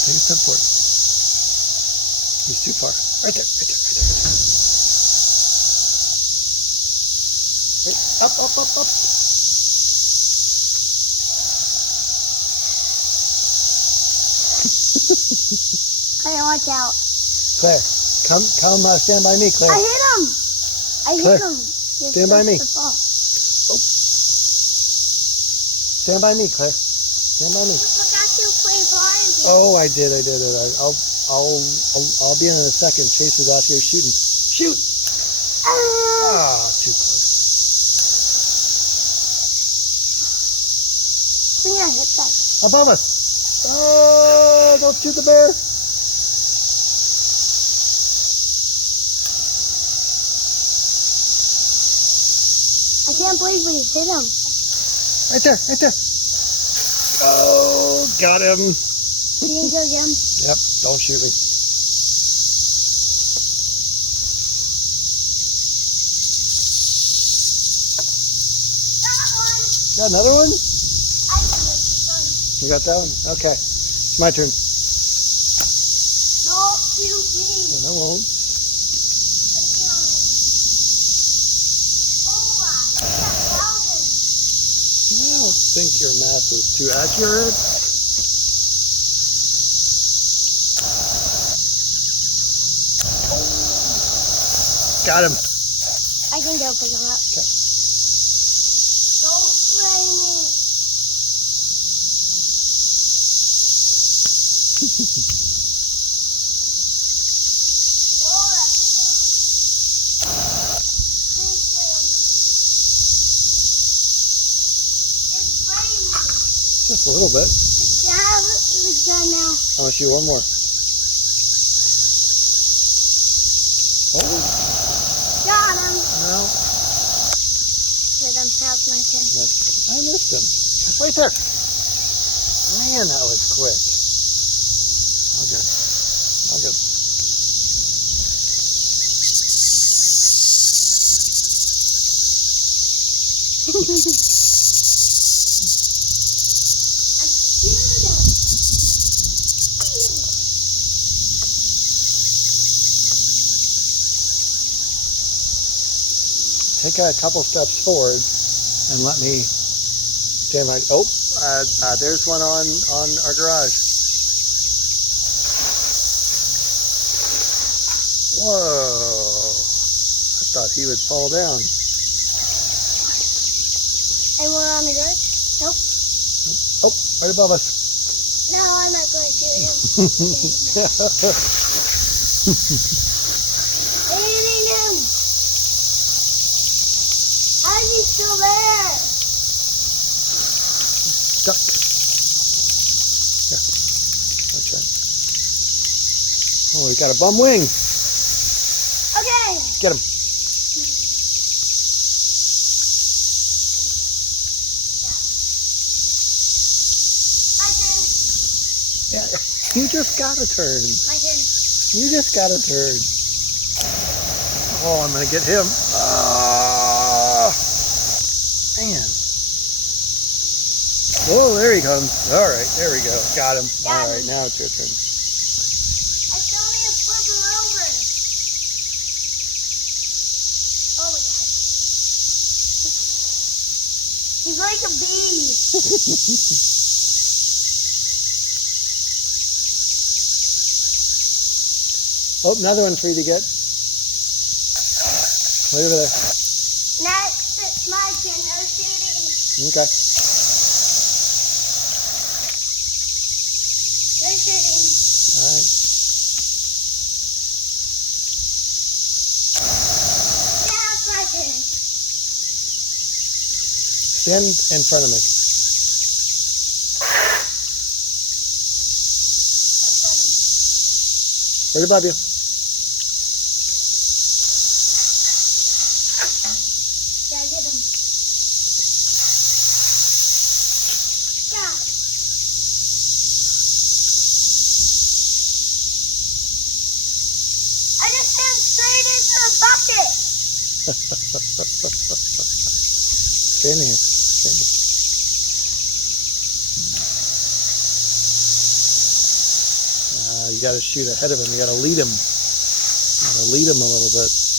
Take a step forward. He's too far. Right there, right there, right there. Right. Up, up, up, up. Claire, watch out. Claire, come stand by me, Claire. I hit him. Claire, hit him. Stand by me. Oh. Stand by me, Claire. Stand by me. You forgot to play blind. Oh, I did. I'll be in a second. Chase is out here shooting. Shoot! Too close. I think I hit that. Above us. Oh, don't shoot the bear. I can't believe we hit him. Right there, right there. Oh, got him. You didn't go get him? Yep, don't shoot me. Got another one? You got that one? Okay. It's my turn. Don't shoot me. I won't. I don't think your math is too accurate. Got him. I can go pick him up. Okay. Don't play me. Just a little bit. I have the gun now. I want to shoot one more. Oh. Got him. No. Hit him. That's my turn. I missed him. Right there. Man, that was quick. I'll go. Take a couple steps forward and let me stand by. Oh, there's one on our garage. Whoa! I thought he would fall down. Anyone on the garage? Nope. Oh, right above us. No, I'm not going to shoot him. Hitting him. How is he still there? Stuck. Yeah, that's right. Oh, we got a bum wing. Okay. Get him. Yeah, you just got a turn. My turn. You just got a turn. Oh, I'm going to get him. Man. Oh, there he comes. All right, there we go. Got him. All right, now it's your turn. I still need to flip him over. Oh my God. He's like a bee. Oh, another one for you to get. Right over there. Next, it's my turn. No shooting. Okay. No shooting. All right. Now it's my turn. Stand in front of me. Right above you. Yeah, get him. Got it. I just hit him straight into the bucket. Stand here. Stand here. You got to shoot ahead of him. You got to lead him. You got to lead him a little bit.